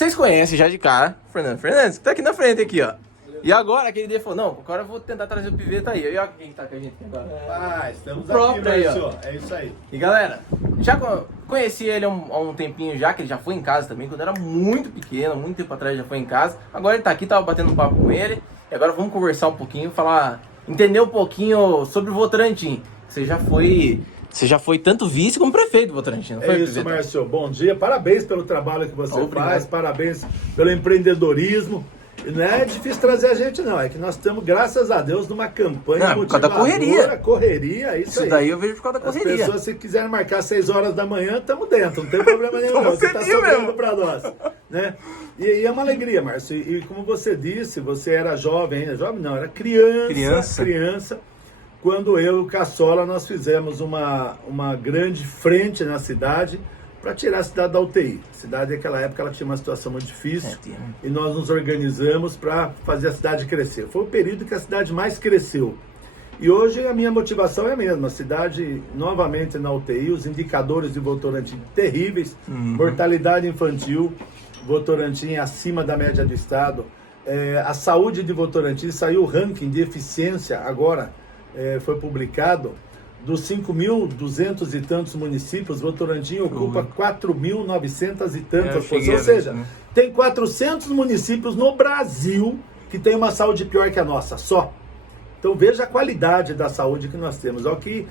Vocês conhecem já de cara o Fernando Fernandes, que tá aqui na frente, aqui, ó. E agora, aquele dia falou, não, agora eu vou tentar trazer o Piveta aí. E olha quem tá com a gente aqui agora. Estamos aqui, Márcio. É isso aí. E galera, já conheci ele há um tempinho já, que ele já foi em casa também, quando era muito pequeno, muito tempo atrás já foi em casa. Agora ele tá aqui, tava batendo um papo com ele. E agora vamos conversar um pouquinho, entender um pouquinho sobre o Votorantim. Você já foi tanto vice como prefeito do Votorantim, não foi, É isso, Piveta? Márcio. Bom dia. Parabéns pelo trabalho que você Obrigado. faz. Parabéns pelo empreendedorismo. E não é difícil trazer a gente, não. É que nós estamos, graças a Deus, numa campanha Por causa da correria. Correria, isso aí. Isso daí eu vejo por causa da As correria. pessoas, se quiserem marcar 6 horas da manhã, estamos dentro. Não tem problema nenhum, não. Você está cedinho sobrando mesmo. para nós. Né? E é uma alegria, Márcio. E como você disse, você era jovem ainda. Jovem não, era criança. Quando eu e o Caçola, nós fizemos uma grande frente na cidade para tirar a cidade da UTI. A cidade, naquela época, ela tinha uma situação muito difícil e nós nos organizamos para fazer a cidade crescer. Foi o período que a cidade mais cresceu. E hoje a minha motivação é a mesma. A cidade novamente na UTI, os indicadores de Votorantim terríveis, mortalidade infantil, Votorantim acima da média do estado. A saúde de Votorantim, saiu o ranking de eficiência agora, foi publicado. Dos 5.200 e tantos municípios, Votorantim ocupa 4.900 e tantas posições. Ou seja, tem 400 municípios no Brasil que tem uma saúde pior que a nossa, só. Então veja a qualidade da saúde que nós temos. Olha o que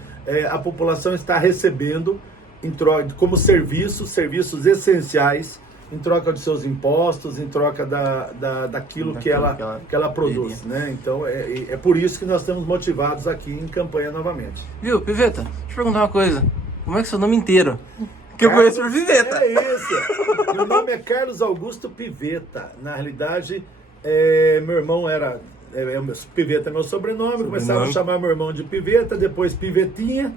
a população está recebendo em troca, como serviços essenciais, em troca de seus impostos, em troca daquilo que ela produz, né? Então é por isso que nós estamos motivados aqui em campanha novamente. Viu, Piveta? Deixa eu perguntar uma coisa. Como é que é seu nome inteiro? Que eu conheço por Piveta. É isso. Meu nome é Carlos Augusto Piveta. Na realidade, meu irmão era... Piveta é meu sobrenome. Começaram a chamar meu irmão de Piveta, depois Pivetinha.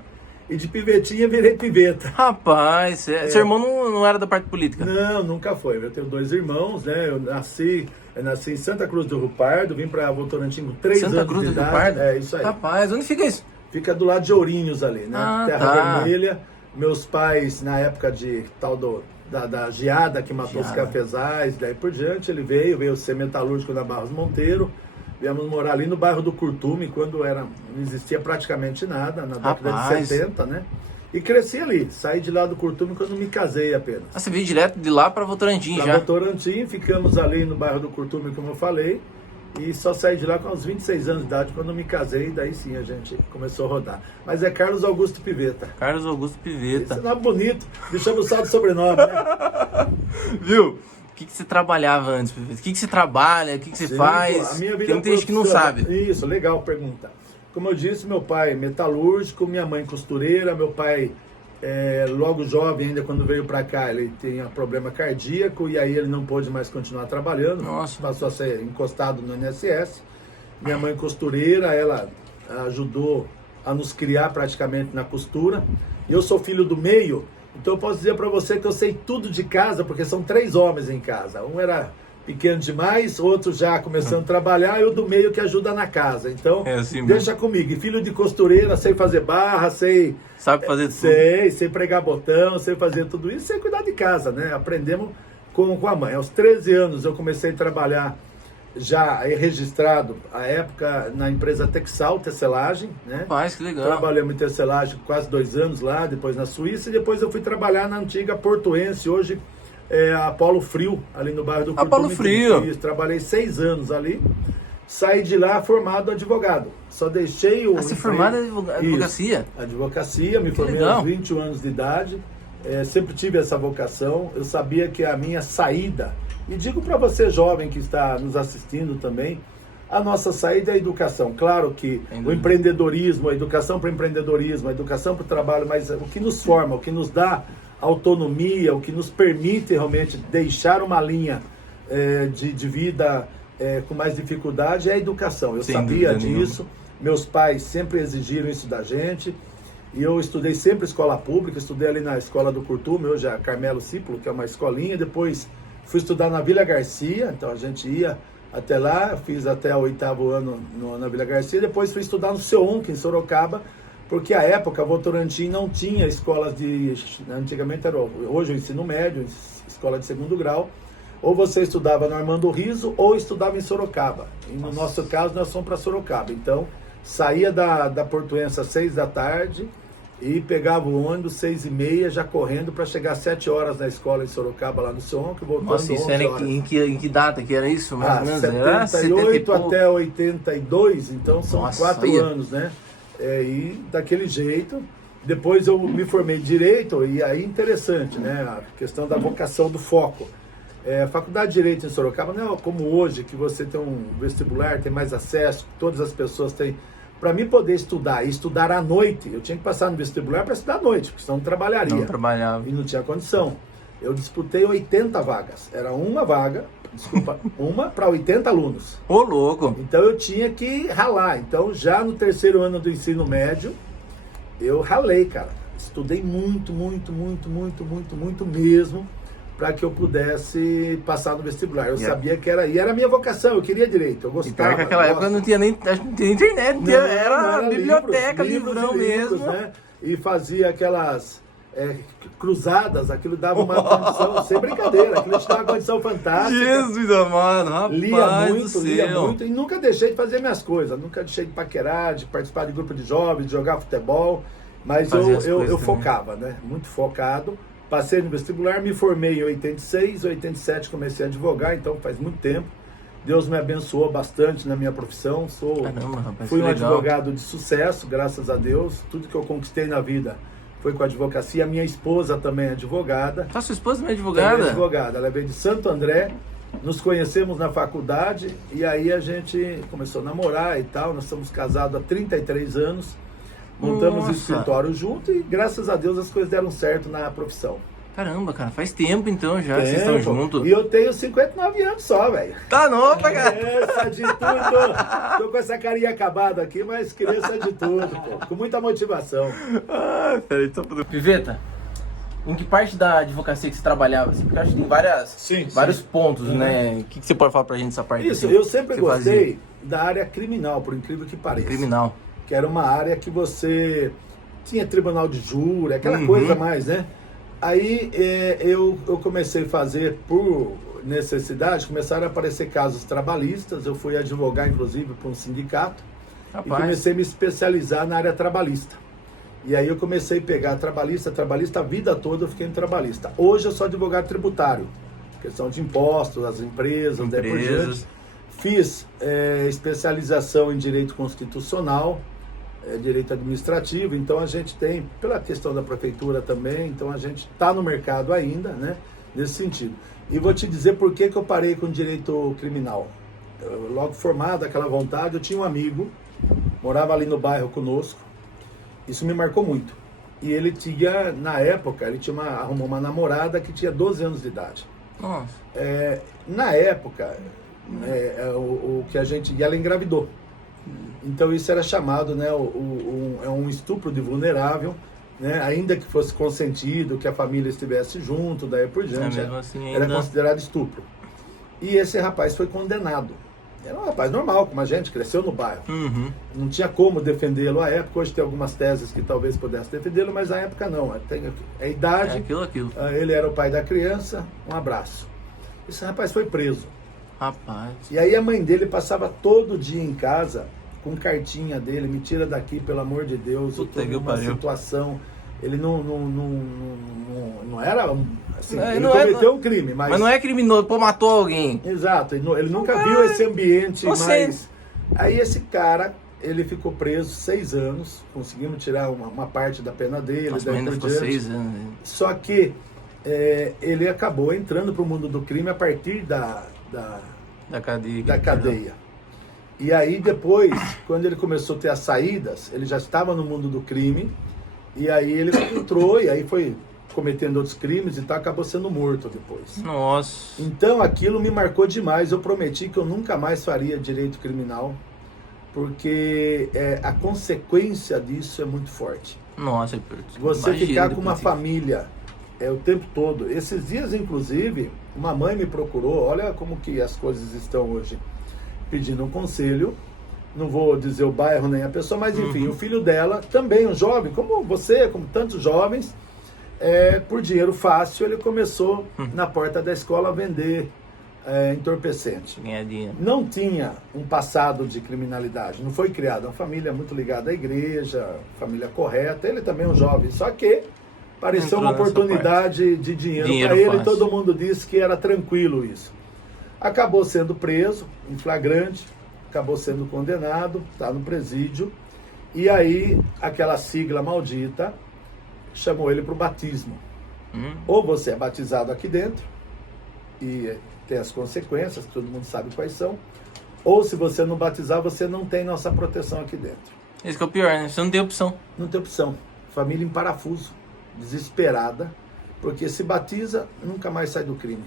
E de Pivetinha virei Piveta. Rapaz, seu irmão não era da parte política? Não, nunca foi. Eu tenho 2 irmãos, né? Eu nasci em Santa Cruz do Rio Pardo, vim para Votorantim com 3 anos de idade. Santa Cruz do Rio Pardo? É isso aí. Rapaz, onde fica isso? Fica do lado de Ourinhos ali, né? Terra Vermelha. Meus pais, na época de da geada que matou os cafezais, daí por diante, ele veio ser metalúrgico na Barros Monteiro. Viemos morar ali no bairro do Curtume, quando não existia praticamente nada, na década de 70, né? E cresci ali. Saí de lá do Curtume quando me casei apenas. Você veio direto de lá para Votorantim já? Para Votorantim, ficamos ali no bairro do Curtume, como eu falei. E só saí de lá com uns 26 anos de idade quando me casei. Daí sim a gente começou a rodar. Mas é Carlos Augusto Piveta. Carlos Augusto Piveta. Esse nome bonito. Deixamos só de sobrenome, né? Viu? O que você trabalhava antes, Piveta? O que você trabalha? O que você faz? A minha vida Tem muita gente que não sabe. Isso, legal pergunta. Como eu disse, meu pai metalúrgico, minha mãe costureira, meu pai logo jovem ainda quando veio para cá, ele tinha problema cardíaco e aí ele não pôde mais continuar trabalhando. Nossa. Passou a ser encostado no INSS. Minha mãe costureira, ela ajudou a nos criar praticamente na costura. Eu sou filho do meio. Então eu posso dizer para você que eu sei tudo de casa, porque são 3 homens em casa. Um era pequeno demais, outro já começando a trabalhar, e o do meio que ajuda na casa. Então, assim deixa comigo. E filho de costureira, sei fazer barra, Sabe fazer tudo? Sei pregar botão, sei fazer tudo isso, sei cuidar de casa, né? Aprendemos com a mãe. Aos 13 anos eu comecei a trabalhar já registrado, à época, na empresa Texal, tecelagem, né? Rapaz, que legal. Trabalhamos em tecelagem quase 2 anos lá, depois na Suíça, e depois eu fui trabalhar na antiga Portuense, hoje a Polo Frio, ali no bairro do Curtume. Polo Frio. Trabalhei 6 anos ali, saí de lá formado advogado. Só deixei o... Você formado em advocacia? Isso, advocacia, me formei legal. aos 21 anos de idade, sempre tive essa vocação, eu sabia que a minha saída, e digo para você jovem que está nos assistindo também, a nossa saída é a educação. Claro que o empreendedorismo, a educação para o empreendedorismo, a educação para o trabalho, mas o que nos forma, o que nos dá autonomia, o que nos permite realmente deixar uma linha de vida com mais dificuldade é a educação. Eu sabia disso, meus pais sempre exigiram isso da gente, e eu estudei sempre escola pública, estudei ali na escola do Curtume, hoje é a Carmelo Cípulo, que é uma escolinha, depois fui estudar na Vila Garcia, então a gente ia até lá, fiz até o 8º ano na Vila Garcia, depois fui estudar no CEONC, em Sorocaba, porque à época Votorantim não tinha escolas antigamente era hoje o ensino médio, escola de 2º grau, ou você estudava no Armando Riso ou estudava em Sorocaba. E no nosso caso, nós fomos para Sorocaba. Então, saía da Portuense às 6 da tarde e pegava o ônibus 6h30, já correndo para chegar às 7 horas na escola em Sorocaba, lá no Sonco, voltando. Nossa, isso era em que data que era isso? Mais ou menos? 78 até 82, então são 4 anos, né? E daquele jeito. Depois eu me formei em Direito, e aí interessante, né? A questão da vocação do foco. A Faculdade de Direito em Sorocaba não é como hoje, que você tem um vestibular, tem mais acesso, todas as pessoas têm. Para mim poder estudar e estudar à noite, eu tinha que passar no vestibular para estudar à noite, porque senão não trabalharia. Não trabalhava. E não tinha condição. Eu disputei 80 vagas. Era uma vaga, uma para 80 alunos. Ô, louco! Então eu tinha que ralar. Então já no terceiro ano do ensino médio, eu ralei, cara. Estudei muito mesmo, para que eu pudesse passar no vestibular. Eu sabia que era... E era a minha vocação, eu queria direito, eu gostava. E naquela época não tinha nem internet, era biblioteca, livros livrão mesmo. Né? E fazia aquelas cruzadas, aquilo dava uma condição, sem brincadeira, aquilo te dava uma condição fantástica. Jesus amado, rapaz lia muito, e nunca deixei de fazer minhas coisas, nunca deixei de paquerar, de participar de grupo de jovens, de jogar futebol, mas eu focava, né? Muito focado. Passei no vestibular, me formei em 86, 87 comecei a advogar, então faz muito tempo. Deus me abençoou bastante na minha profissão. Fui um advogado de sucesso, graças a Deus. Tudo que eu conquistei na vida foi com a advocacia. A minha esposa também é advogada. Sua esposa também é advogada? Também é advogada. Ela veio de Santo André. Nos conhecemos na faculdade e aí a gente começou a namorar e tal. Nós estamos casados há 33 anos. Montamos o escritório junto e graças a Deus as coisas deram certo na profissão. Caramba, cara, faz tempo então já que vocês estão juntos. E eu tenho 59 anos só, velho. Tá novo, cara. Criança de tudo. Tô com essa carinha acabada aqui, mas criança de tudo, pô. Com muita motivação. Peraí, tô podendo. Piveta, em que parte da advocacia que você trabalhava? Assim? Porque eu acho que tem vários pontos, né? O que você pode falar pra gente dessa parte? Isso, eu sempre gostei da área criminal, por incrível que pareça. Criminal. Que era uma área que você tinha tribunal de júri, aquela coisa mais, né? Aí eu comecei a fazer, por necessidade, começaram a aparecer casos trabalhistas, eu fui advogar, inclusive, para um sindicato, e comecei a me especializar na área trabalhista. E aí eu comecei a pegar trabalhista, a vida toda eu fiquei em trabalhista. Hoje eu sou advogado tributário, questão de impostos, as empresas, daí por diante. Fiz especialização em direito constitucional, direito administrativo, então a gente tem, pela questão da prefeitura também, então a gente está no mercado ainda, né, nesse sentido. E vou te dizer por que eu parei com direito criminal. Logo formado, aquela vontade, eu tinha um amigo, morava ali no bairro conosco, isso me marcou muito. E ele tinha, na época, arrumou uma namorada que tinha 12 anos de idade. Nossa. Na época, e ela engravidou. Então isso era chamado, né, um estupro de vulnerável, né, ainda que fosse consentido, que a família estivesse junto, daí por diante, mesmo assim, era considerado estupro. E esse rapaz foi condenado. Era um rapaz normal, como a gente, cresceu no bairro. Não tinha como defendê-lo à época. Hoje tem algumas teses que talvez pudesse defendê-lo, mas na época não. Tem a idade, aquilo. Ele era o pai da criança, um abraço. Esse rapaz foi preso. Rapaz. E aí a mãe dele passava todo dia em casa com cartinha dele, me tira daqui, pelo amor de Deus, eu tô numa situação. Ele não era assim, ele cometeu um crime, mas não é criminoso, pô, matou alguém. Exato, ele nunca viu esse ambiente mais. Aí esse cara, ele ficou preso 6 anos, conseguimos tirar uma parte da pena dele. Nossa, ainda ficou 6 anos. Só que ele acabou entrando para o mundo do crime a partir da cadeia. E aí depois, quando ele começou a ter as saídas, ele já estava no mundo do crime, e aí ele entrou, e aí foi cometendo outros crimes e tal, acabou sendo morto depois. Nossa. Então aquilo me marcou demais, eu prometi que eu nunca mais faria direito criminal, porque a consequência disso é muito forte. Nossa, você ficar com uma família o tempo todo. Esses dias, inclusive, uma mãe me procurou, olha como que as coisas estão hoje, pedindo um conselho, não vou dizer o bairro nem a pessoa, mas enfim, o filho dela, também um jovem, como você, como tantos jovens, por dinheiro fácil, ele começou na porta da escola a vender entorpecente. Ganhar dinheiro. Não tinha um passado de criminalidade, não foi criado. Uma família muito ligada à igreja, família correta. Ele também é um jovem, só que pareceu uma oportunidade de dinheiro para ele. E todo mundo disse que era tranquilo isso. Acabou sendo preso em flagrante, acabou sendo condenado, está no presídio. E aí, aquela sigla maldita chamou ele para o batismo. Ou você é batizado aqui dentro, e tem as consequências, todo mundo sabe quais são, ou se você não batizar, você não tem nossa proteção aqui dentro. Esse que é o pior, né? Você não tem opção. Não tem opção. Família em parafuso, desesperada, porque se batiza, nunca mais sai do crime.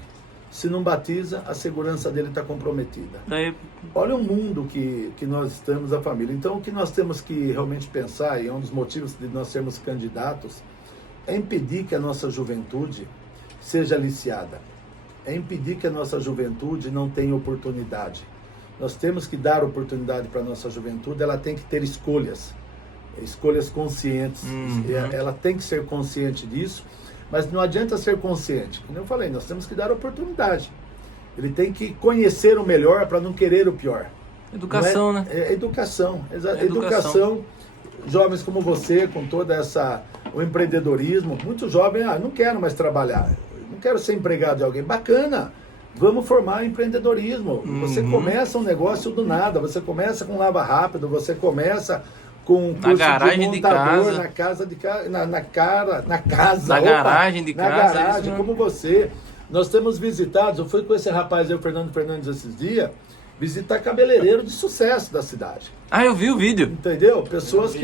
Se não batiza, a segurança dele está comprometida. Daí... Olha o mundo que nós estamos, a família. Então, o que nós temos que realmente pensar, e é um dos motivos de nós sermos candidatos, é impedir que a nossa juventude seja aliciada. É impedir que a nossa juventude não tenha oportunidade. Nós temos que dar oportunidade para a nossa juventude, ela tem que ter escolhas conscientes. Ela tem que ser consciente disso, mas não adianta ser consciente. Como eu falei, nós temos que dar oportunidade. Ele tem que conhecer o melhor para não querer o pior. Educação, né? É educação. Educação. Jovens como você, com toda o empreendedorismo, muitos jovens, não quero mais trabalhar, não quero ser empregado de alguém. Bacana, vamos formar empreendedorismo. Você começa um negócio do nada, você começa com lava rápido, você começa com um curso de montador na casa de casa, na garagem de casa. Na garagem, como você. Nós temos visitados, eu fui com esse rapaz aí, o Fernando Fernandes, esses dias, visitar cabeleireiro de sucesso da cidade. Eu vi o vídeo. Entendeu? Pessoas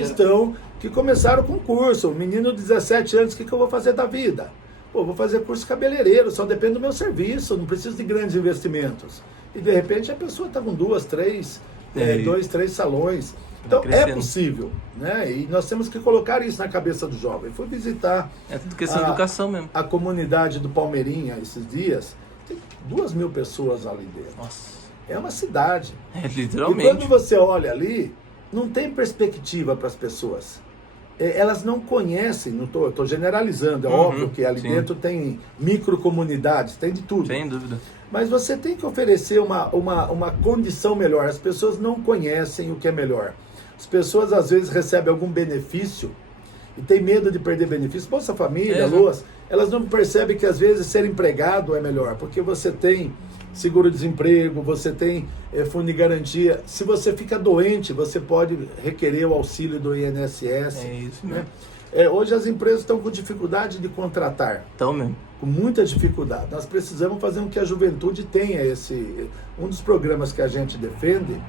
que começaram com curso. Um menino de 17 anos, o que eu vou fazer da vida? Pô, vou fazer curso cabeleireiro, só depende do meu serviço, não preciso de grandes investimentos. E de repente a pessoa está com 2, 3 salões. Então é possível, né? E nós temos que colocar isso na cabeça do jovem. Fui visitar tudo questão de educação mesmo. A comunidade do Palmeirinha esses dias, tem 2.000 pessoas ali dentro. Nossa. É uma cidade. Literalmente. E quando você olha ali, não tem perspectiva para as pessoas. Elas não conhecem, eu estou generalizando, é óbvio que ali dentro tem microcomunidades, tem de tudo. Sem dúvida. Mas você tem que oferecer uma condição melhor. As pessoas não conhecem o que é melhor. As pessoas às vezes recebem algum benefício e tem medo de perder benefício. Bolsa Família, Loas, elas não percebem que às vezes ser empregado é melhor, porque você tem seguro-desemprego, você tem fundo de garantia. Se você fica doente, você pode requerer o auxílio do INSS. É isso, né? Hoje as empresas estão com dificuldade de contratar. Estão mesmo. Com muita dificuldade. Nós precisamos fazer com que a juventude tenha um dos programas que a gente defende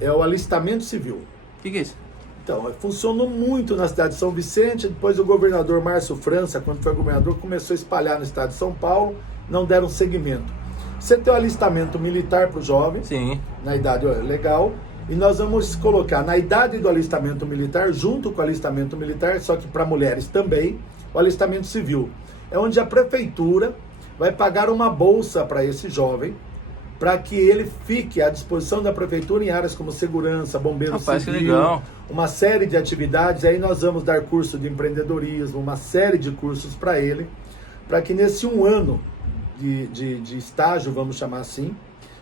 é o alistamento civil. O que é isso? Então, funcionou muito na cidade de São Vicente, depois o governador Márcio França, quando foi governador, começou a espalhar no estado de São Paulo, não deram seguimento. Você tem o alistamento militar para o jovem, na idade legal, e nós vamos colocar na idade do alistamento militar, junto com o alistamento militar, só que para mulheres também, o alistamento civil. É onde a prefeitura vai pagar uma bolsa para esse jovem, para que ele fique à disposição da prefeitura em áreas como segurança, bombeiro civil, uma série de atividades. Aí nós vamos dar curso de empreendedorismo, uma série de cursos para ele, para que nesse 1 ano de estágio, vamos chamar assim,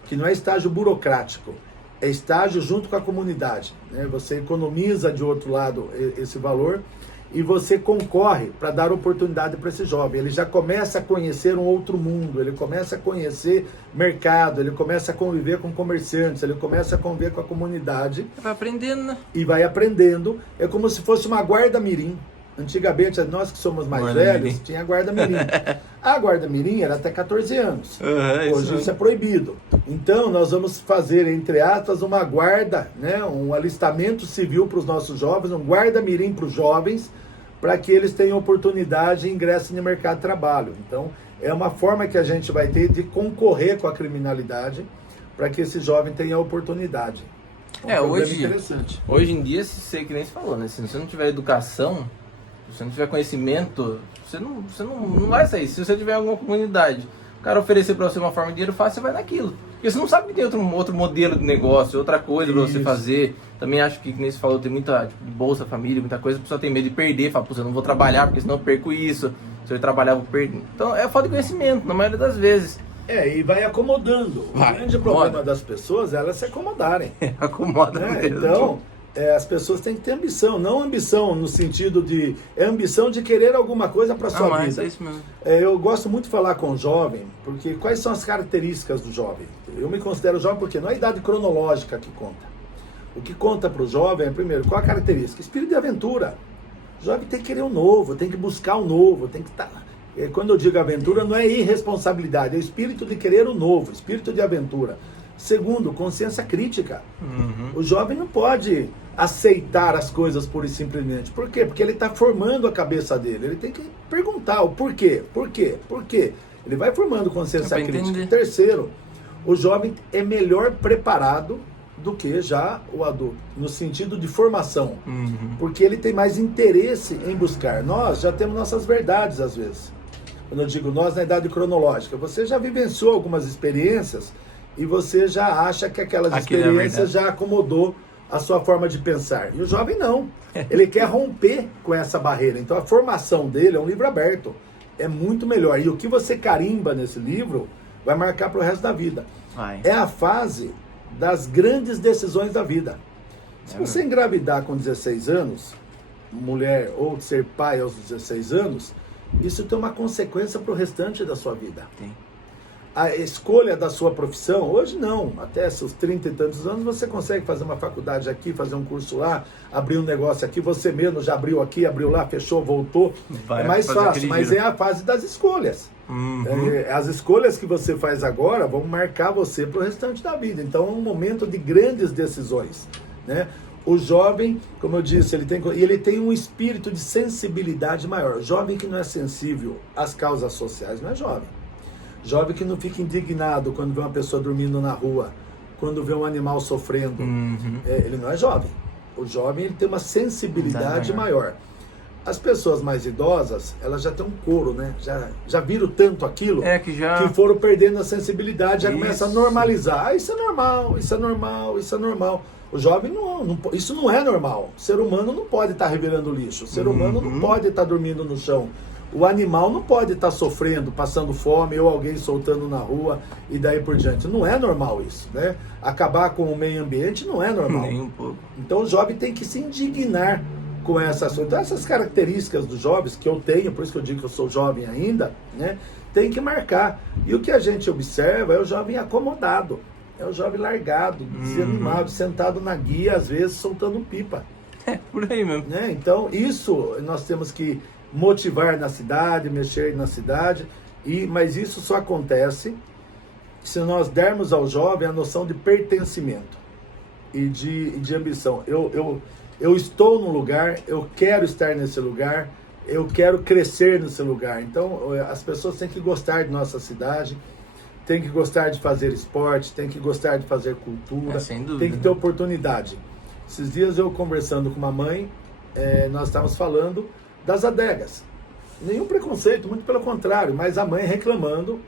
que não é estágio burocrático, é estágio junto com a comunidade, né? Você economiza de outro lado esse valor e você concorre para dar oportunidade para esse jovem. Ele já começa a conhecer um outro mundo, ele começa a conhecer mercado, ele começa a conviver com comerciantes, ele começa a conviver com a comunidade. Vai aprendendo, né? E vai aprendendo. É como se fosse uma guarda-mirim. Antigamente, nós que somos mais velhos, tinha a guarda-mirim. A guarda-mirim era até 14 anos. Hoje isso é proibido. Então, nós vamos fazer, entre aspas, uma guarda, né, um alistamento civil para os nossos jovens, um guarda-mirim para os jovens, para que eles tenham oportunidade e ingressem no mercado de trabalho. Então, é uma forma que a gente vai ter de concorrer com a criminalidade, para que esse jovem tenha oportunidade. Hoje em dia, que nem você falou, né? Se você não tiver educação, se você não tiver conhecimento, você não vai sair. Se você tiver alguma comunidade, o cara oferecer para você uma forma de dinheiro fácil, você vai naquilo. Porque você não sabe que tem outro modelo de negócio, outra coisa para você fazer. Também acho que nem você falou, tem muita Bolsa Família, muita coisa, a pessoa tem medo de perder, fala, eu não vou trabalhar, porque senão eu perco isso. Se eu trabalhar, eu vou perder. Então é falta de conhecimento, na maioria das vezes. E vai acomodando. Vai, o grande problema das pessoas é elas se acomodarem. Acomoda mesmo. Então, as pessoas têm que ter ambição. Não ambição no sentido de... É ambição de querer alguma coisa para sua vida. É isso mesmo. Eu gosto muito de falar com o jovem, porque quais são as características do jovem? Eu me considero jovem porque não é a idade cronológica que conta. O que conta para o jovem é, primeiro, qual a característica? Espírito de aventura. O jovem tem que querer o novo, tem que buscar o novo, tem que estar... Quando eu digo aventura, não é irresponsabilidade, é o espírito de querer o novo, espírito de aventura. Segundo, consciência crítica. O jovem não pode aceitar as coisas pura e simplesmente. Por quê? Porque ele está formando a cabeça dele. Ele tem que perguntar o porquê, por quê, por quê. Ele vai formando consciência crítica. Entender. Terceiro, o jovem é melhor preparado do que já o adulto, no sentido de formação. Porque ele tem mais interesse em buscar. Nós já temos nossas verdades, às vezes. Quando eu digo nós, na idade cronológica, você já vivenciou algumas experiências e você já acha que aquelas experiências já acomodou a sua forma de pensar. E o jovem não. Ele quer romper com essa barreira. Então a formação dele é um livro aberto. É muito melhor. E o que você carimba nesse livro vai marcar para o resto da vida. É a fase das grandes decisões da vida. Se você engravidar com 16 anos, mulher, ou ser pai aos 16 anos, isso tem uma consequência para o restante da sua vida. A escolha da sua profissão, hoje não, até seus 30 e tantos anos você consegue fazer uma faculdade aqui, fazer um curso lá, abrir um negócio aqui, você mesmo já abriu aqui, abriu lá, fechou, voltou. É mais fácil, mas é a fase das escolhas. As escolhas que você faz agora vão marcar você para o restante da vida. Então é um momento de grandes decisões, né? O jovem, como eu disse, ele tem um espírito de sensibilidade maior. Jovem que não é sensível às causas sociais não é jovem. Jovem que não fica indignado quando vê uma pessoa dormindo na rua, quando vê um animal sofrendo, ele não é jovem. O jovem ele tem uma sensibilidade maior. As pessoas mais idosas, elas já têm um couro, né? Já viram tanto aquilo que foram perdendo a sensibilidade, já começa a normalizar. Isso é normal, isso é normal, isso é normal. O jovem isso não é normal. O ser humano não pode estar revirando lixo. O ser humano não pode estar dormindo no chão. O animal não pode estar sofrendo, passando fome, ou alguém soltando na rua e daí por diante. Não é normal isso, né? Acabar com o meio ambiente não é normal. Nem um pouco. Então o jovem tem que se indignar com essas. Então essas características dos jovens que eu tenho, por isso que eu digo que eu sou jovem ainda, né? Tem que marcar. E o que a gente observa é o jovem acomodado. É o jovem largado, desanimado, sentado na guia, às vezes soltando pipa. Por aí mesmo. Né? Então, isso nós temos que motivar na cidade, mexer na cidade, mas isso só acontece se nós dermos ao jovem a noção de pertencimento e de ambição. Eu estou num lugar, eu quero estar nesse lugar, eu quero crescer nesse lugar. Então, as pessoas têm que gostar de nossa cidade, tem que gostar de fazer esporte, tem que gostar de fazer cultura, sem dúvida, tem que ter oportunidade. Esses dias eu conversando com uma mãe, nós estávamos falando das adegas. Nenhum preconceito, muito pelo contrário, mas a mãe reclamando,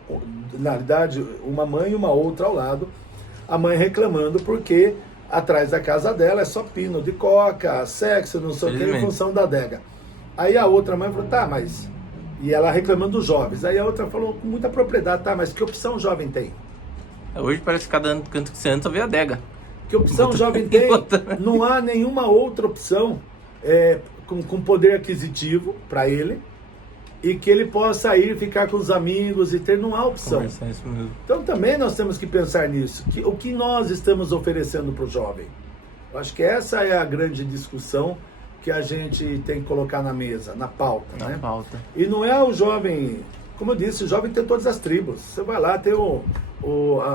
na verdade uma mãe e uma outra ao lado, a mãe reclamando porque atrás da casa dela é só pino de coca, sexo, não sei o que, em função da adega. Aí a outra mãe falou, tá, mas... E ela reclamando dos jovens. Aí a outra falou com muita propriedade, tá, mas que opção o jovem tem? Hoje parece que cada canto que você anda, só vê adega. Que opção o jovem tem? Não há nenhuma outra opção com poder aquisitivo para ele e que ele possa ir ficar com os amigos e ter, não há opção. Então também nós temos que pensar nisso. O que nós estamos oferecendo para o jovem? Eu acho que essa é a grande discussão que a gente tem que colocar na mesa, na pauta. Na pauta. E não é o jovem, como eu disse, o jovem tem todas as tribos. Você vai lá, tem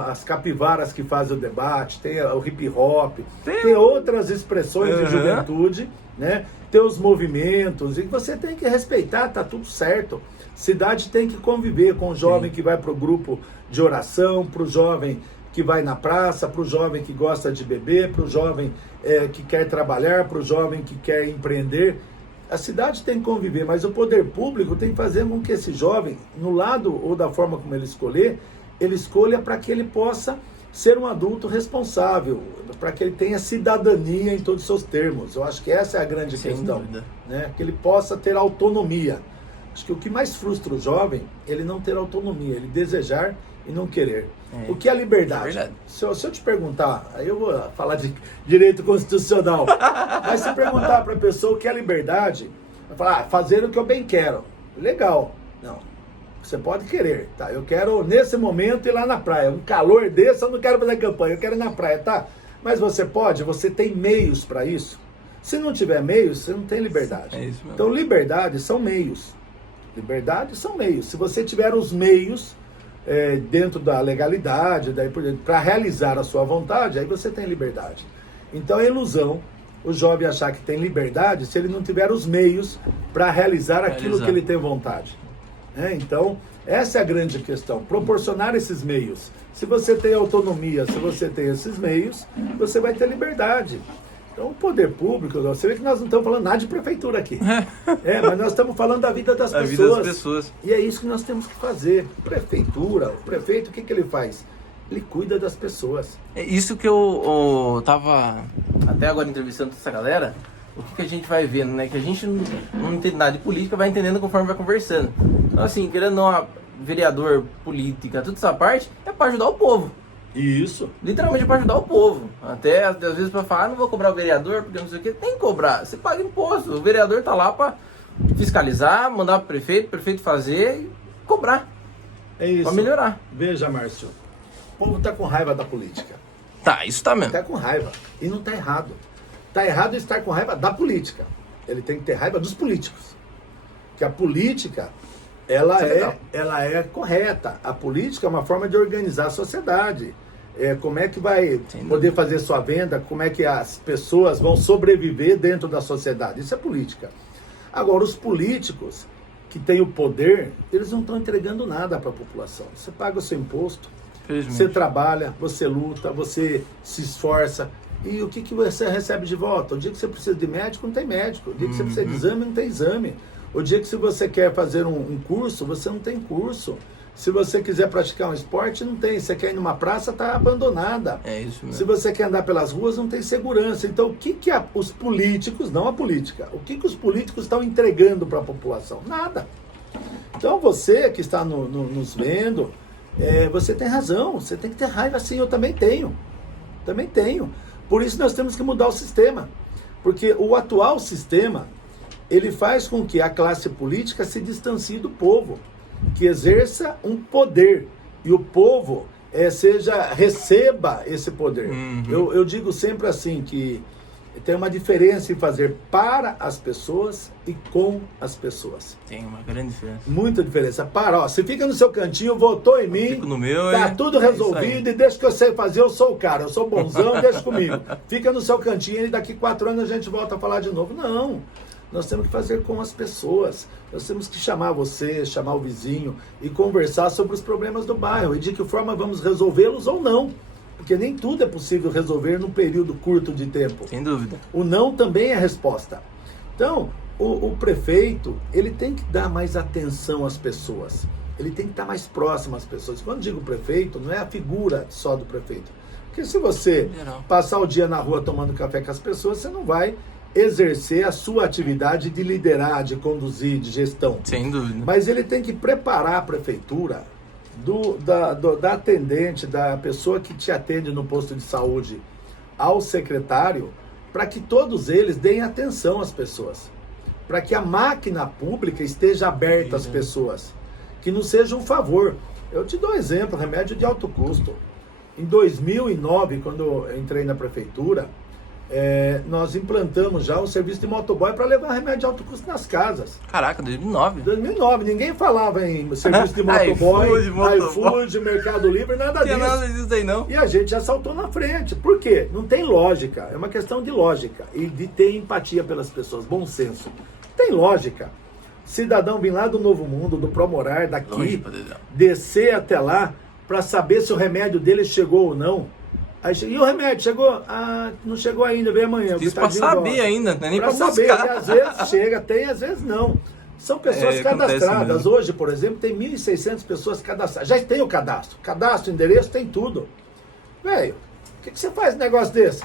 as capivaras que fazem o debate, tem o hip hop, tem outras expressões de juventude, né? Tem os movimentos, e você tem que respeitar, tá tudo certo. Cidade tem que conviver com o jovem que vai para o grupo de oração, para o jovem que vai na praça, para o jovem que gosta de beber, para o jovem que quer trabalhar, para o jovem que quer empreender. A cidade tem que conviver, mas o poder público tem que fazer com que esse jovem, no lado ou da forma como ele escolher, ele escolha para que ele possa ser um adulto responsável, para que ele tenha cidadania em todos os seus termos. Eu acho que essa é a grande questão, né? Que ele possa ter autonomia. Acho que o que mais frustra o jovem, ele não ter autonomia, ele desejar e não querer. O que é liberdade? É verdade. Se eu te perguntar, aí eu vou falar de direito constitucional, mas se perguntar para a pessoa o que é liberdade, vai falar, fazer o que eu bem quero. Legal. Não. Você pode querer, tá? Eu quero, nesse momento, ir lá na praia. Um calor desse, eu não quero fazer campanha, eu quero ir na praia, tá? Mas você pode, você tem meios para isso. Se não tiver meios, você não tem liberdade. É isso mesmo. Então, liberdade são meios. Liberdade são meios. Se você tiver os meios dentro da legalidade, para realizar a sua vontade, aí você tem liberdade. Então, é ilusão o jovem achar que tem liberdade se ele não tiver os meios para realizar aquilo que ele tem vontade. Então, essa é a grande questão. Proporcionar esses meios. Se você tem autonomia, se você tem esses meios, você vai ter liberdade. Então, o poder público, você vê que nós não estamos falando nada de prefeitura aqui. Mas nós estamos falando da vida das pessoas. Vida das pessoas. E é isso que nós temos que fazer. Prefeitura, o prefeito, o que ele faz? Ele cuida das pessoas. É isso que eu tava até agora entrevistando essa galera. O que a gente vai vendo, né? Que a gente não entende nada de política, vai entendendo conforme vai conversando. Então, assim, querendo ou não, vereador, política, toda essa parte é para ajudar o povo. Isso. Literalmente para ajudar o povo. Até às vezes para falar, não vou cobrar o vereador, porque não sei o que. Tem que cobrar. Você paga imposto. O vereador tá lá para fiscalizar, mandar pro prefeito, o prefeito fazer e cobrar. É isso. Para melhorar. Veja, Márcio. O povo tá com raiva da política. Tá, isso tá mesmo. Tá com raiva. E não tá errado. Tá errado estar com raiva da política. Ele tem que ter raiva dos políticos. Que a política, ela é correta. A política é uma forma de organizar a sociedade. Como é que vai poder fazer sua venda, como é que as pessoas vão sobreviver dentro da sociedade. Isso é política. Agora, os políticos que têm o poder, eles não estão entregando nada para a população. Você paga o seu imposto, você trabalha, você luta, você se esforça. E o que você recebe de volta? O dia que você precisa de médico, não tem médico. O dia que você precisa de exame, não tem exame. O dia que se você quer fazer um curso, você não tem curso. Se você quiser praticar um esporte, não tem. Você quer ir numa praça, está abandonada. É isso mesmo. Se você quer andar pelas ruas, não tem segurança. Então, o que os políticos, não a política, o que os políticos estão entregando para a população? Nada. Então, você que está nos vendo, você tem razão. Você tem que ter raiva, sim. Eu também tenho. Também tenho. Por isso, nós temos que mudar o sistema. Porque o atual sistema, ele faz com que a classe política se distancie do povo, que exerça um poder e o povo receba esse poder. Eu digo sempre assim, que tem uma diferença em fazer para as pessoas e com as pessoas. Tem uma grande diferença. Muita diferença. Você fica no seu cantinho, votou em mim, fico no meu, tá tudo resolvido e deixa que eu sei fazer, eu sou o cara, eu sou bonzão, deixa comigo. Fica no seu cantinho e daqui 4 anos a gente volta a falar de novo. Não. Nós temos que fazer com as pessoas. Nós temos que chamar você, chamar o vizinho e conversar sobre os problemas do bairro e de que forma vamos resolvê-los ou não. Porque nem tudo é possível resolver num período curto de tempo. Sem dúvida. O não também é resposta. Então, o prefeito, ele tem que dar mais atenção às pessoas. Ele tem que estar mais próximo às pessoas. Quando digo prefeito, não é a figura só do prefeito. Porque se você passar o dia na rua tomando café com as pessoas, você não vai exercer a sua atividade de liderar, de conduzir, de gestão. Sem dúvida. Mas ele tem que preparar a prefeitura da atendente, da pessoa que te atende no posto de saúde, ao secretário, para que todos eles deem atenção às pessoas. Para que a máquina pública esteja aberta às pessoas. Que não seja um favor. Eu te dou um exemplo, remédio de alto custo. Em 2009, quando eu entrei na prefeitura, nós implantamos já o serviço de motoboy para levar remédio de alto custo nas casas. Caraca, 2009. 2009, ninguém falava em serviço de motoboy, iFood, Mercado Livre, nada disso. Não tinha nada disso aí não. E a gente já saltou na frente. Por quê? Não tem lógica. É uma questão de lógica e de ter empatia pelas pessoas, bom senso. Tem lógica. Cidadão vir lá do Novo Mundo, do Promorar, daqui, descer até lá para saber se o remédio dele chegou ou não. Aí, e o remédio chegou? Não chegou ainda, vem amanhã. Isso para saber ainda, não é nem para saber. E às vezes chega, tem, às vezes não. São pessoas cadastradas. Hoje, por exemplo, tem 1.600 pessoas cadastradas. Já tem o cadastro. Cadastro, endereço, tem tudo. Velho, o que você faz um negócio desse?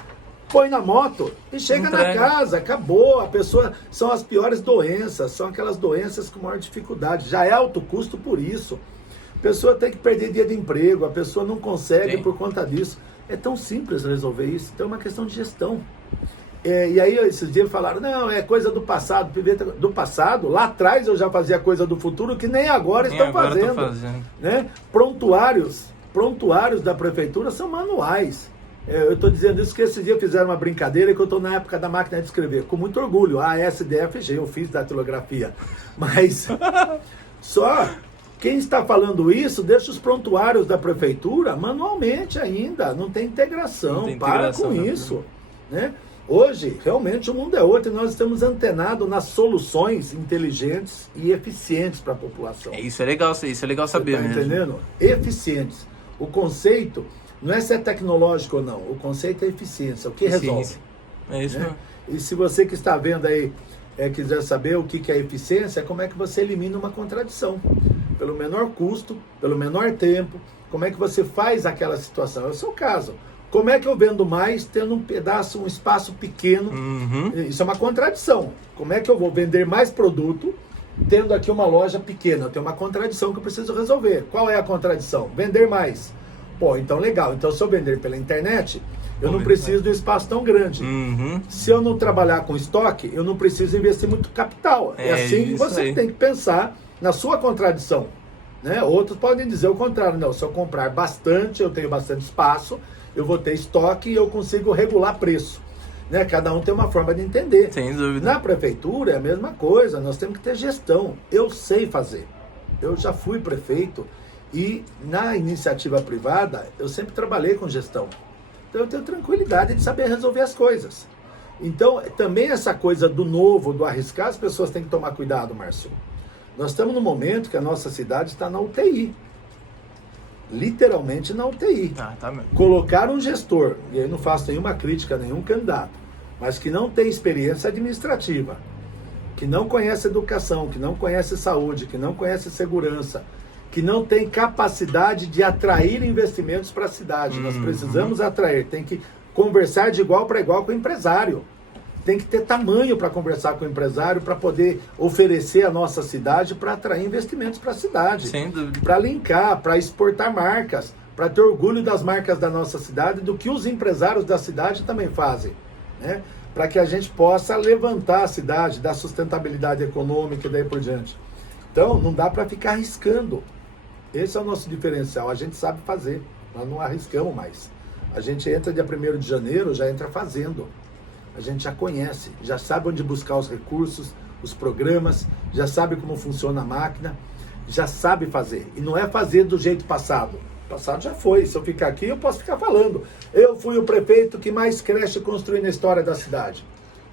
Põe na moto e chega na casa, acabou. A pessoa, são as piores doenças, são aquelas doenças com maior dificuldade. Já é alto custo por isso. A pessoa tem que perder dia de emprego, a pessoa não consegue Sim. por conta disso. É tão simples resolver isso, então é uma questão de gestão. E aí esses dias falaram, não, é coisa do passado, do passado, lá atrás eu já fazia coisa do futuro que nem agora estão fazendo. Né? Prontuários da prefeitura são manuais. Eu estou dizendo isso porque esses dias fizeram uma brincadeira que eu estou na época da máquina de escrever, com muito orgulho, ASDFG, eu fiz datilografia, mas só quem está falando isso deixa os prontuários da prefeitura manualmente ainda, não tem integração, para com isso, né? Hoje, realmente, o mundo é outro e nós estamos antenados nas soluções inteligentes e eficientes para a população. Isso é legal saber mesmo. Tá entendendo? Eficientes. O conceito não é se é tecnológico ou não, o conceito é eficiência, o que resolve. É isso, né? E se você que está vendo aí quiser saber o que é eficiência, é como é que você elimina uma contradição. Pelo menor custo, pelo menor tempo, como é que você faz aquela situação. É o seu caso. Como é que eu vendo mais tendo um espaço pequeno? Isso é uma contradição. Como é que eu vou vender mais produto tendo aqui uma loja pequena? Tem uma contradição que eu preciso resolver. Qual é a contradição? Vender mais. Pô, então legal. Então se eu vender pela internet, eu não preciso de um espaço tão grande. Se eu não trabalhar com estoque, eu não preciso investir muito capital. É assim que você tem que pensar na sua contradição. Né? Outros podem dizer o contrário. Não, se eu comprar bastante, eu tenho bastante espaço, eu vou ter estoque e eu consigo regular preço. Né? Cada um tem uma forma de entender. Sem dúvida. Na prefeitura é a mesma coisa, nós temos que ter gestão. Eu sei fazer. Eu já fui prefeito e na iniciativa privada eu sempre trabalhei com gestão. Então eu tenho tranquilidade de saber resolver as coisas. Então também essa coisa do novo, do arriscar, as pessoas têm que tomar cuidado, Márcio. Nós estamos no momento que a nossa cidade está na UTI. Literalmente na UTI. Tá mesmo. Colocar um gestor, e aí não faço nenhuma crítica a nenhum candidato, mas que não tem experiência administrativa, que não conhece educação, que não conhece saúde, que não conhece segurança, que não tem capacidade de atrair investimentos para a cidade. Nós precisamos atrair, tem que conversar de igual para igual com o empresário. Tem que ter tamanho para conversar com o empresário, para poder oferecer a nossa cidade, para atrair investimentos para a cidade. Sem dúvida. Para linkar, para exportar marcas, para ter orgulho das marcas da nossa cidade, do que os empresários da cidade também fazem. Né? Para que a gente possa levantar a cidade, dar sustentabilidade econômica e daí por diante. Então, não dá para ficar arriscando. Esse é o nosso diferencial. A gente sabe fazer, nós não arriscamos mais. A gente entra dia 1º de janeiro, já entra fazendo. A gente já conhece, já sabe onde buscar os recursos, os programas, já sabe como funciona a máquina, já sabe fazer. E não é fazer do jeito passado. O passado já foi. Se eu ficar aqui, eu posso ficar falando. Eu fui o prefeito que mais creche construí na história da cidade.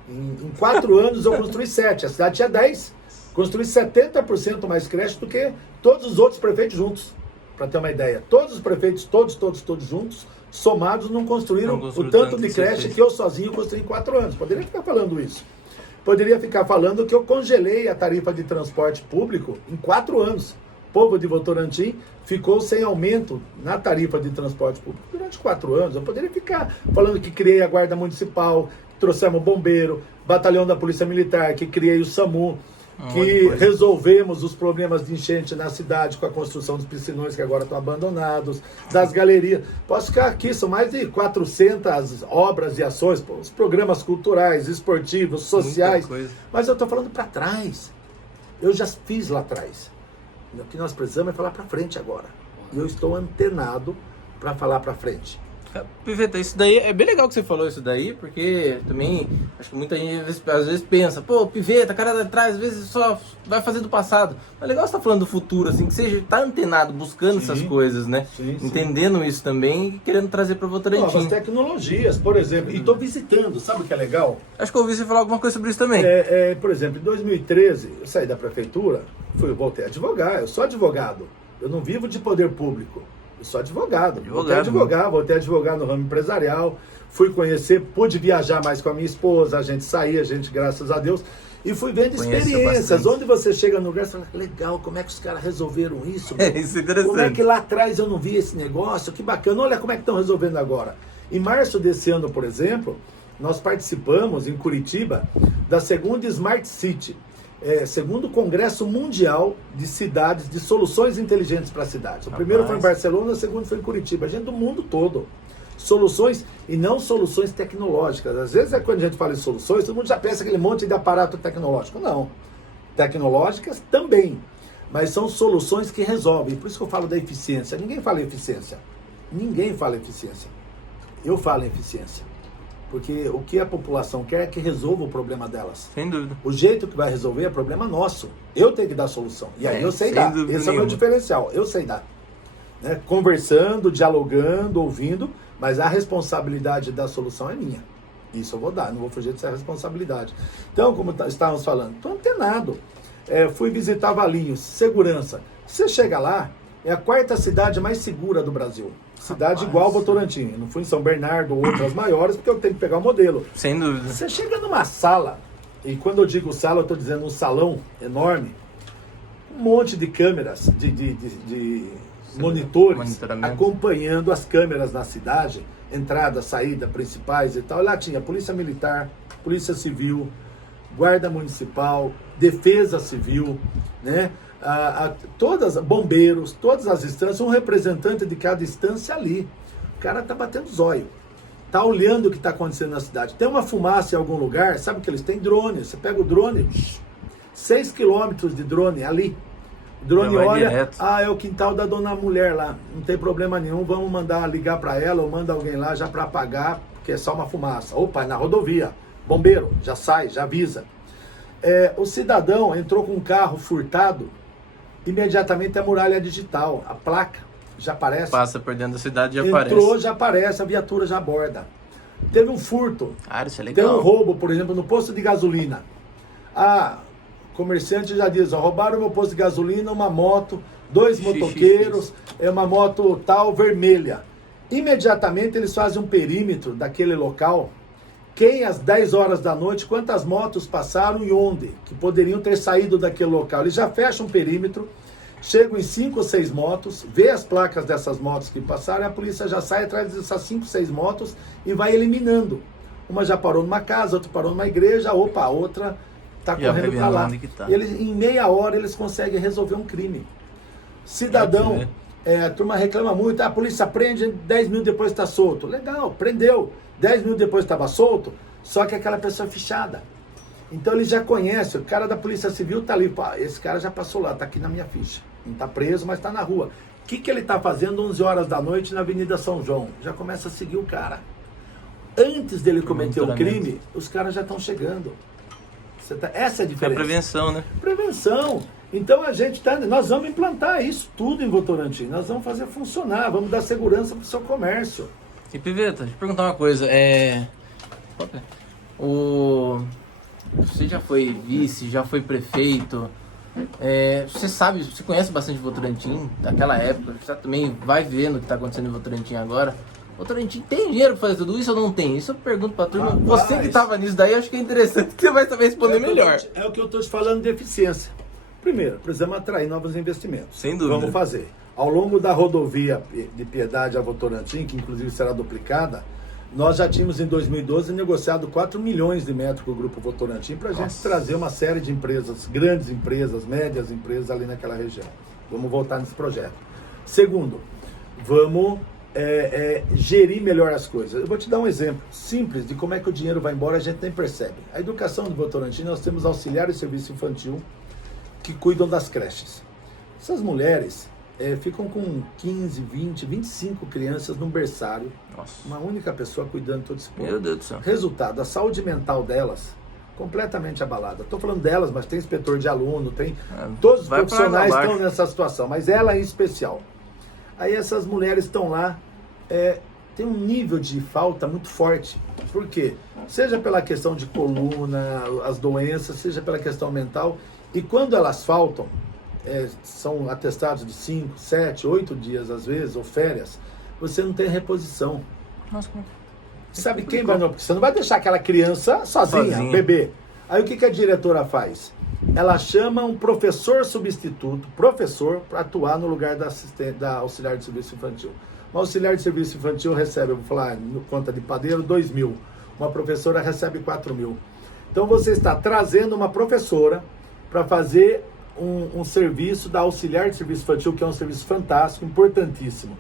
Em 4 anos eu construí 7. A cidade tinha 10. Construí 70% mais creche do que todos os outros prefeitos juntos. Para ter uma ideia. Todos os prefeitos, todos juntos, somados, não construíram o tanto de creche que eu sozinho construí em 4 anos. Poderia ficar falando isso. Poderia ficar falando que eu congelei a tarifa de transporte público em 4 anos. O povo de Votorantim ficou sem aumento na tarifa de transporte público durante 4 anos. Eu poderia ficar falando que criei a Guarda Municipal, que trouxemos o Bombeiro, Batalhão da Polícia Militar, que criei o SAMU, que resolvemos os problemas de enchente na cidade com a construção dos piscinões que agora estão abandonados, das galerias. Posso ficar aqui, são mais de 400 obras e ações, os programas culturais, esportivos, sociais, mas eu estou falando para trás. Eu já fiz lá atrás. O que nós precisamos é falar para frente agora. E eu estou antenado para falar para frente. Piveta, isso daí é bem legal que você falou isso daí, porque também acho que muita gente às vezes pensa, pô, Piveta, cara de trás, às vezes só vai fazer do passado. Mas é legal você estar falando do futuro, assim, que você tá antenado, buscando essas coisas, né? Entendendo isso também e querendo trazer para Votorantim. Novas tecnologias, por exemplo, e estou visitando, sabe o que é legal? Acho que eu ouvi você falar alguma coisa sobre isso também. Por exemplo, em 2013, eu saí da prefeitura, voltei a advogar, eu sou advogado, eu não vivo de poder público. Eu sou advogado. Voltei a advogar no ramo empresarial, fui conhecer, pude viajar mais com a minha esposa, a gente saía, graças a Deus, e fui vendo experiências, onde você chega no lugar e fala, legal, como é que os caras resolveram isso? Isso é interessante. Como é que lá atrás eu não vi esse negócio? Que bacana, olha como é que estão resolvendo agora. Em março desse ano, por exemplo, nós participamos em Curitiba da segunda Smart City, segundo Congresso Mundial de Cidades, de Soluções Inteligentes para Cidades. O primeiro foi em Barcelona, o segundo foi em Curitiba. Gente do mundo todo. Soluções, e não soluções tecnológicas. Às vezes, quando a gente fala em soluções, todo mundo já pensa aquele monte de aparato tecnológico. Não. Tecnológicas também. Mas são soluções que resolvem. Por isso que eu falo da eficiência. Ninguém fala em eficiência. Ninguém fala em eficiência. Eu falo em eficiência. Porque o que a população quer é que resolva o problema delas. Sem dúvida. O jeito que vai resolver é problema nosso. Eu tenho que dar a solução. E aí eu sei dar. Esse é o meu diferencial. Eu sei dar. Né? Conversando, dialogando, ouvindo, mas a responsabilidade da solução é minha. Isso eu vou dar, não vou fugir dessa responsabilidade. Então, como estávamos falando, estou antenado. Fui visitar Valinhos, segurança. Você chega lá, é a 4ª cidade mais segura do Brasil. Cidade igual a Votorantim. Eu não fui em São Bernardo ou outras maiores, porque eu tenho que pegar o modelo. Sem dúvida. Você chega numa sala, e quando eu digo sala, eu estou dizendo um salão enorme, um monte de câmeras, de monitores, acompanhando as câmeras na cidade, entrada, saída, principais e tal. Lá tinha Polícia Militar, Polícia Civil, Guarda Municipal, Defesa Civil, né? Todas, bombeiros, todas as instâncias, um representante de cada instância ali. O cara tá batendo zóio, tá olhando o que tá acontecendo na cidade. Tem uma fumaça em algum lugar, sabe que eles têm drone, você pega o drone, 6 quilômetros de drone ali. O drone olha, direto. É o quintal da dona mulher lá, não tem problema nenhum, vamos mandar ligar para ela ou manda alguém lá já para apagar, porque é só uma fumaça. Opa, é na rodovia, bombeiro, já sai, já avisa. O cidadão entrou com um carro furtado, imediatamente a muralha digital, a placa já aparece. Passa por dentro da cidade e já aparece. Entrou, já aparece, a viatura já aborda. Teve um furto. Isso é legal. Tem um roubo, por exemplo, no posto de gasolina. Comerciante já diz, roubaram meu posto de gasolina, uma moto, 2 motoqueiros, uma moto tal, vermelha. Imediatamente eles fazem um perímetro daquele local. Quem às 10 horas da noite, quantas motos passaram e onde, que poderiam ter saído daquele local. Eles já fecham um perímetro, chegam em 5 ou 6 motos, vê as placas dessas motos que passaram, e a polícia já sai atrás dessas 5, 6 motos e vai eliminando. Uma já parou numa casa, outra parou numa igreja, a outra está correndo para lá. E eles, em meia hora eles conseguem resolver um crime. Cidadão, a turma reclama muito, a polícia prende, 10 minutos depois está solto. Legal, prendeu. 10 minutos depois estava solto, só que aquela pessoa é fichada. Então ele já conhece, o cara da Polícia Civil está ali, esse cara já passou lá, está aqui na minha ficha. Não está preso, mas está na rua. O que ele está fazendo 11 horas da noite na Avenida São João? Já começa a seguir o cara. Antes dele cometer o crime, os caras já estão chegando. Essa é a diferença. É prevenção, né? Prevenção. Então nós vamos implantar isso tudo em Votorantim. Nós vamos fazer funcionar, vamos dar segurança para o seu comércio. E Piveta, deixa eu perguntar uma coisa. Você já foi vice, já foi prefeito. Você conhece bastante Votorantim daquela época. Você também vai vendo o que está acontecendo em Votorantim agora. Votorantim tem dinheiro para fazer tudo isso ou não tem? Isso eu pergunto para a turma. Você que estava nisso daí, acho que é interessante que você vai saber responder melhor. É o que eu estou te falando de eficiência. Primeiro, precisamos atrair novos investimentos. Sem dúvida. Vamos fazer. Ao longo da rodovia de Piedade a Votorantim, que inclusive será duplicada, nós já tínhamos em 2012 negociado 4 milhões de metros com o Grupo Votorantim para a gente trazer uma série de empresas, grandes empresas, médias empresas ali naquela região. Vamos voltar nesse projeto. Segundo, vamos gerir melhor as coisas. Eu vou te dar um exemplo simples de como é que o dinheiro vai embora, a gente nem percebe. A educação de Votorantim, nós temos auxiliar de serviço infantil que cuidam das creches. Essas mulheres ficam com 15, 20, 25 crianças num berçário. Nossa. Uma única pessoa cuidando de todo esse povo. Meu Deus do céu. Resultado, a saúde mental delas completamente abalada. Estou falando delas, mas tem inspetor de aluno, tem todos os profissionais estão nessa situação, mas ela em especial. Aí essas mulheres estão lá, tem um nível de falta muito forte. Por quê? Seja pela questão de coluna, as doenças, seja pela questão mental. E quando elas faltam, são atestados de 5, 7, 8 dias às vezes, ou férias, você não tem reposição. Nossa, como... Sabe quem vai não? Porque você não vai deixar aquela criança sozinha, um bebê. Aí o que a diretora faz? Ela chama um professor substituto, para atuar no lugar da auxiliar de serviço infantil. Uma auxiliar de serviço infantil recebe, eu vou falar, no conta de padeiro, 2 mil. Uma professora recebe 4 mil. Então você está trazendo uma professora para fazer um serviço da auxiliar de serviço infantil, que é um serviço fantástico, importantíssimo.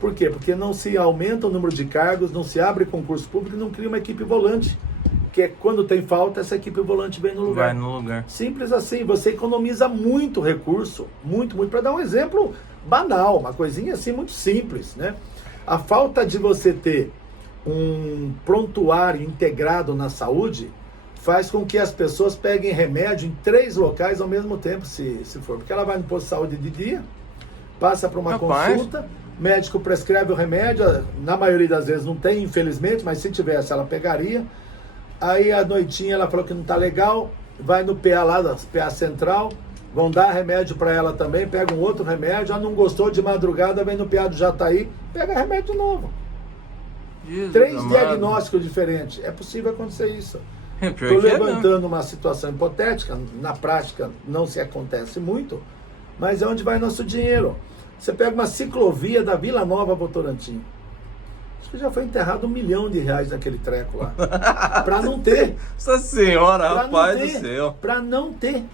Por quê? Porque não se aumenta o número de cargos, não se abre concurso público e não cria uma equipe volante. Que é quando tem falta, essa equipe volante vem no lugar. Vai no lugar. Simples assim, você economiza muito recurso, muito. Para dar um exemplo banal, uma coisinha assim muito simples, né? A falta de você ter um prontuário integrado na saúde faz com que as pessoas peguem remédio em 3 locais ao mesmo tempo, se for. Porque ela vai no posto de saúde de dia, passa para uma consulta, médico prescreve o remédio, na maioria das vezes não tem, infelizmente, mas se tivesse ela pegaria. Aí à noitinha ela falou que não tá legal, vai no PA lá, PA Central, vão dar remédio para ela também, pega um outro remédio, não gostou de madrugada, vem no PA do Jataí, pega remédio novo. Jesus 3 amado. Diagnósticos diferentes. É possível acontecer isso. Estou levantando uma situação hipotética, na prática não se acontece muito, mas é onde vai nosso dinheiro. Você pega uma ciclovia da Vila Nova a Votorantim. Acho que já foi enterrado R$1 milhão naquele treco lá. Pra não ter. Nossa senhora, rapaz do céu. Pra não ter.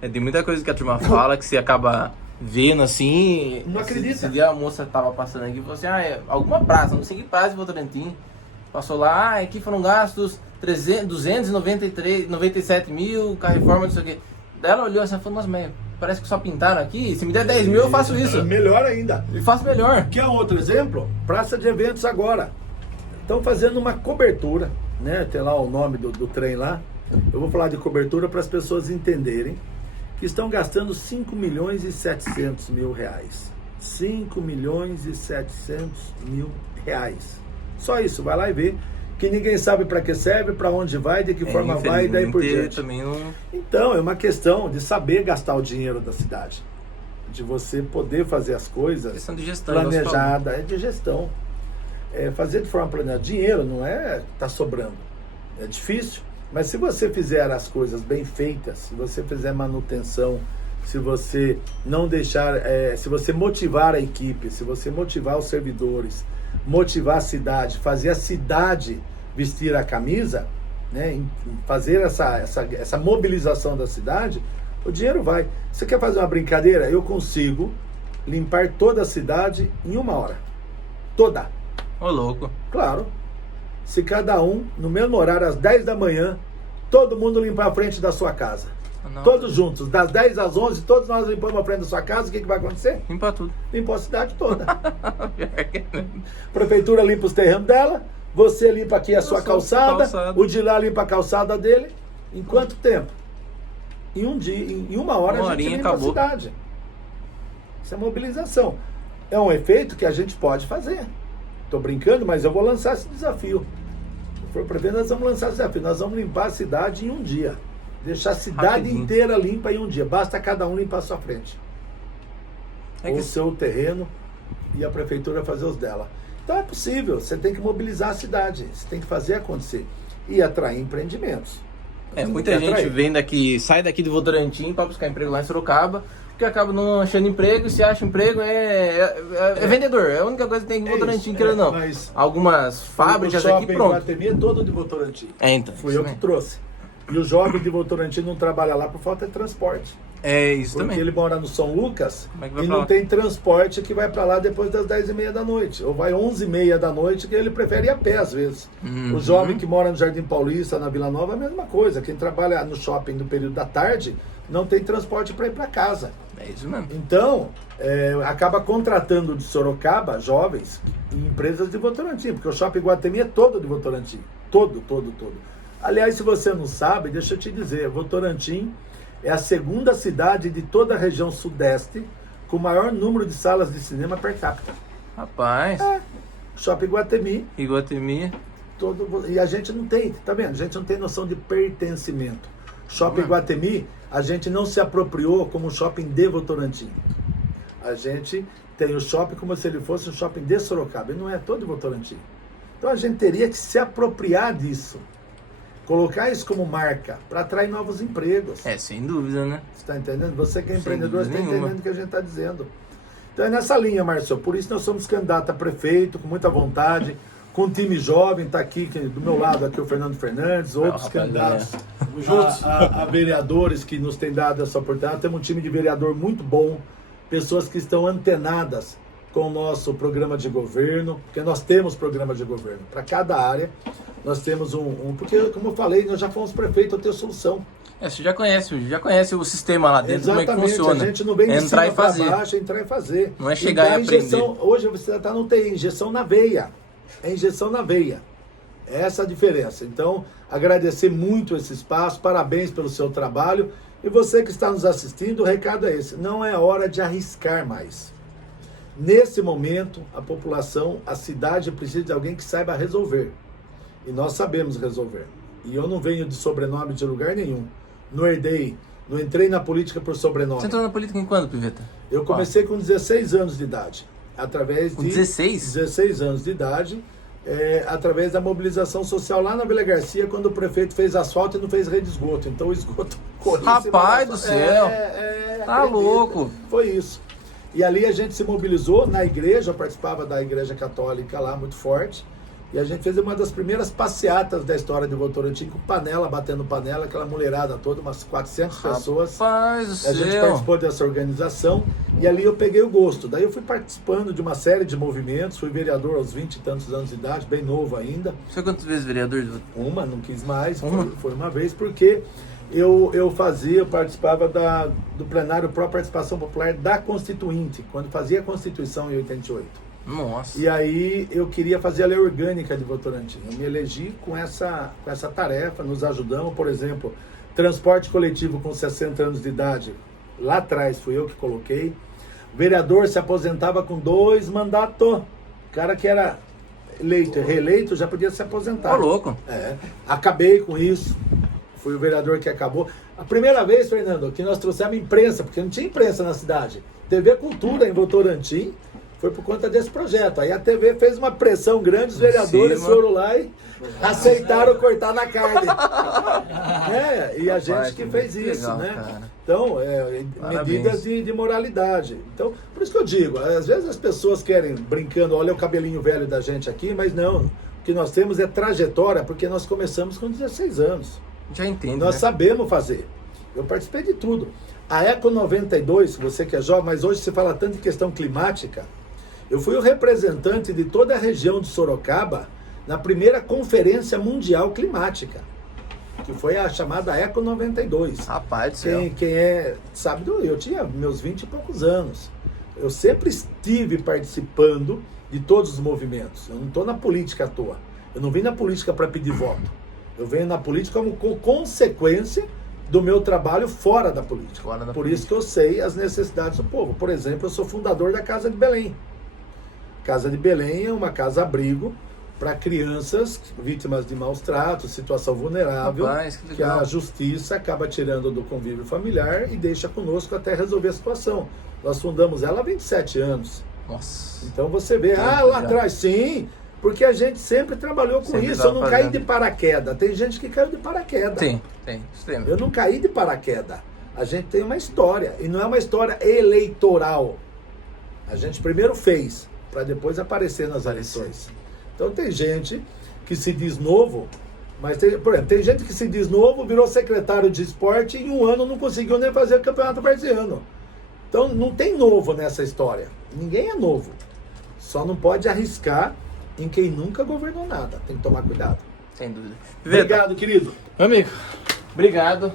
Tem muita coisa que a turma fala que você acaba vendo assim. Não acredita. Esse dia a moça tava passando aqui e falou assim: alguma praça, não sei que praça de Votorantim. Passou lá, aqui foram gastos 297 mil, com a reforma, não sei o quê. Daí ela olhou assim e falou: nossa, mas parece que só pintaram aqui. Se me der 10 mil, eu faço isso. Melhor ainda. E faço melhor. Quer outro exemplo? Praça de eventos agora. Estão fazendo uma cobertura, né? Tem lá o nome do trem lá. Eu vou falar de cobertura para as pessoas entenderem que estão gastando 5 milhões e 700 mil reais. 5 milhões e 700 mil reais. Só isso, vai lá e vê. Que ninguém sabe para que serve, para onde vai, de que forma vai e daí por diante. Também não... Então, é uma questão de saber gastar o dinheiro da cidade. De você poder fazer as coisas questão de gestão, planejada. É de gestão. Fazer de forma planejada. Dinheiro não é tá sobrando. É difícil. Mas se você fizer as coisas bem feitas, se você fizer manutenção, se você não deixar, se você motivar a equipe, se você motivar os servidores, motivar a cidade, fazer a cidade vestir a camisa, né, fazer essa mobilização da cidade, o dinheiro vai. Você quer fazer uma brincadeira? Eu consigo limpar toda a cidade em 1 hora. Toda. Ô, louco. Claro. Se cada um, no mesmo horário, às 10 da manhã, todo mundo limpar a frente da sua casa. Não. Todos juntos, das 10 às 11, todos nós limpamos a frente da sua casa, o que vai acontecer? Limpa tudo. Limpa a cidade toda. Prefeitura limpa os terrenos dela, você limpa aqui a sua calçada, o de lá limpa a calçada dele. Em quanto tempo? Em um dia, em 1 hora a gente limpa acabou. A cidade. Isso é mobilização. É um efeito que a gente pode fazer. Estou brincando, mas eu vou lançar esse desafio. Se for para ver, nós vamos lançar esse desafio. Nós vamos limpar a cidade em 1 dia. Deixar a cidade inteira limpa em 1 dia. Basta cada um limpar a sua frente. O seu terreno e a prefeitura fazer os dela. Então é possível. Você tem que mobilizar a cidade. Você tem que fazer acontecer. E atrair empreendimentos. Muita gente vem daqui, sai daqui de Votorantim para buscar emprego lá em Sorocaba, porque acaba não achando emprego, e se acha emprego é vendedor. É a única coisa que tem em Votorantim, querendo não. Algumas fábricas aqui, pronto. O Guatemi é todo de Votorantim. Então. Fui eu que trouxe. E o jovem de Votorantim não trabalha lá por falta de transporte. É isso porque também. Porque ele mora no São Lucas e não tem transporte que vai para lá depois das 10h30 da noite. Ou vai 11h30 da noite, que ele prefere ir a pé às vezes. O jovem que mora no Jardim Paulista, na Vila Nova, é a mesma coisa. Quem trabalha no shopping no período da tarde não tem transporte para ir para casa. É isso mesmo. Então, acaba contratando de Sorocaba jovens em empresas de Votorantim, porque o Shopping Guatemi é todo de Votorantim. Todo. Aliás, se você não sabe, deixa eu te dizer, Votorantim é a 2ª cidade de toda a região sudeste com o maior número de salas de cinema per capita. Rapaz. Shopping Guatemi. E Guatemi. E a gente não tem, tá vendo? A gente não tem noção de pertencimento. Shopping Guatemi, a gente não se apropriou como um shopping de Votorantim. A gente tem o shopping como se ele fosse um shopping de Sorocaba. Ele não é todo de Votorantim. Então a gente teria que se apropriar disso. Colocar isso como marca para atrair novos empregos. Sem dúvida, né? Você está entendendo? Você que é empreendedor, está entendendo o que a gente está dizendo. Então é nessa linha, Márcio. Por isso nós somos candidatos a prefeito, com muita vontade, com um time jovem. Está aqui do meu lado aqui o Fernando Fernandes, outros candidatos juntos. A vereadores que nos têm dado essa oportunidade. Temos um time de vereador muito bom, pessoas que estão antenadas com o nosso programa de governo, porque nós temos programa de governo. Para cada área, nós temos porque, como eu falei, nós já fomos prefeito, eu tenho solução. Você já conhece o sistema lá dentro, exatamente, como é que funciona. A gente não vem de entrar cima e fazer. Baixo, entrar e fazer. Não é chegar e aprender. Hoje você está no TI, injeção na veia. É injeção na veia. Essa é a diferença. Então, agradecer muito esse espaço, parabéns pelo seu trabalho. E você que está nos assistindo, o recado é esse: não é hora de arriscar mais. Nesse momento, a população, a cidade precisa de alguém que saiba resolver. E nós sabemos resolver. E eu não venho de sobrenome de lugar nenhum. Não entrei na política por sobrenome. Você entrou na política em quando, Piveta? Eu comecei com 16 anos de idade. Através de 16 anos de idade, através da mobilização social lá na Vila Garcia, quando o prefeito fez asfalto e não fez rede de esgoto. Então o esgoto correu. Rapaz do céu! Tá acredita. louco! Foi isso. E ali a gente se mobilizou na igreja, eu participava da igreja católica lá, muito forte. E a gente fez uma das primeiras passeatas da história de Votorantim, com panela, batendo panela, aquela mulherada toda, umas 400 pessoas. Rapaz do céu! A gente participou dessa organização e ali eu peguei o gosto. Daí eu fui participando de uma série de movimentos, fui vereador aos 20 e tantos anos de idade, bem novo ainda. Você foi quantas vezes vereador? Uma, não quis mais, foi uma vez, porque eu participava do plenário pró-participação popular da Constituinte, quando fazia a Constituição em 88. Nossa. E aí eu queria fazer a lei orgânica de Votorantim. Eu me elegi com essa tarefa, nos ajudamos, por exemplo, transporte coletivo com 60 anos de idade. Lá atrás fui eu que coloquei. O vereador se aposentava com 2 mandatos. O cara que era eleito e reeleito já podia se aposentar. Ô, louco. Acabei com isso. Fui o vereador que acabou. A primeira vez, Fernando, que nós trouxemos imprensa, porque não tinha imprensa na cidade. TV Cultura em Votorantim. Foi por conta desse projeto. Aí a TV fez uma pressão grande, os vereadores foram lá e aceitaram cortar na carne. E a gente que fez isso, legal, né? Cara. Então, medidas de moralidade. Então, por isso que eu digo, às vezes as pessoas querem, brincando, olha o cabelinho velho da gente aqui, mas não. O que nós temos é trajetória, porque nós começamos com 16 anos. Já entendo, Nós sabemos fazer. Eu participei de tudo. A Eco 92, você que é jovem, mas hoje se fala tanto de questão climática. Eu fui o representante de toda a região de Sorocaba na primeira Conferência Mundial Climática, que foi a chamada Eco 92. Rapaz do céu. Quem sabe, eu tinha meus 20 e poucos anos. Eu sempre estive participando de todos os movimentos. Eu não estou na política à toa. Eu não vim na política para pedir voto. Eu venho na política como consequência do meu trabalho fora da política. Por isso que eu sei as necessidades do povo. Por exemplo, eu sou fundador da Casa de Belém. Casa de Belém é uma casa-abrigo para crianças vítimas de maus tratos, situação vulnerável, Rapaz, que a justiça acaba tirando do convívio familiar e deixa conosco até resolver a situação. Nós fundamos ela há 27 anos. Nossa. Então você vê, lá atrás, sim, porque a gente sempre trabalhou com isso. Eu não caí de paraquedas. Tem gente que caiu de paraquedas. Tem. Eu não caí de paraquedas. A gente tem uma história, e não é uma história eleitoral. A gente primeiro fez, para depois aparecer nas eleições. Então tem gente que se diz novo, mas por exemplo, tem gente que se diz novo, virou secretário de esporte e em um ano não conseguiu nem fazer o campeonato parisiano. Então não tem novo nessa história. Ninguém é novo. Só não pode arriscar em quem nunca governou nada. Tem que tomar cuidado. Sem dúvida. Obrigado, querido. Amigo, obrigado.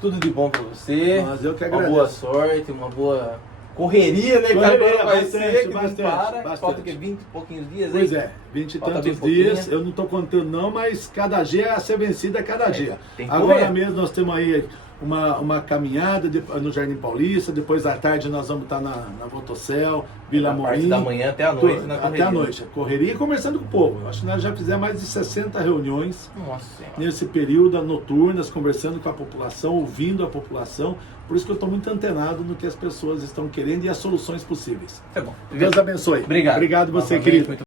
Tudo de bom pra você. Mas eu que Uma agradeço. boa sorte, uma boa correria, né? Que Correria, agora vai bastante, ser, que bastante, não para. bastante. Falta que 20 e pouquinhos dias, Pois hein? 20 e Falta tantos bem dias, pouquinho. eu não estou contando não, mas cada dia é a ser vencida cada dia. tem que Agora correr. mesmo nós temos aí uma caminhada no Jardim Paulista, depois à tarde nós vamos estar na Votocel, Vila Da parte Amorim. da manhã até a noite na correria. Até a noite, correria e conversando com o povo. Acho que nós já fizemos mais de 60 reuniões Nossa Senhora. nesse período, noturnas, conversando com a população, ouvindo a população. Por isso que eu estou muito antenado no que as pessoas estão querendo e as soluções possíveis. Tá bom. Deus abençoe. Obrigado. Obrigado você, Novamente, querido. muito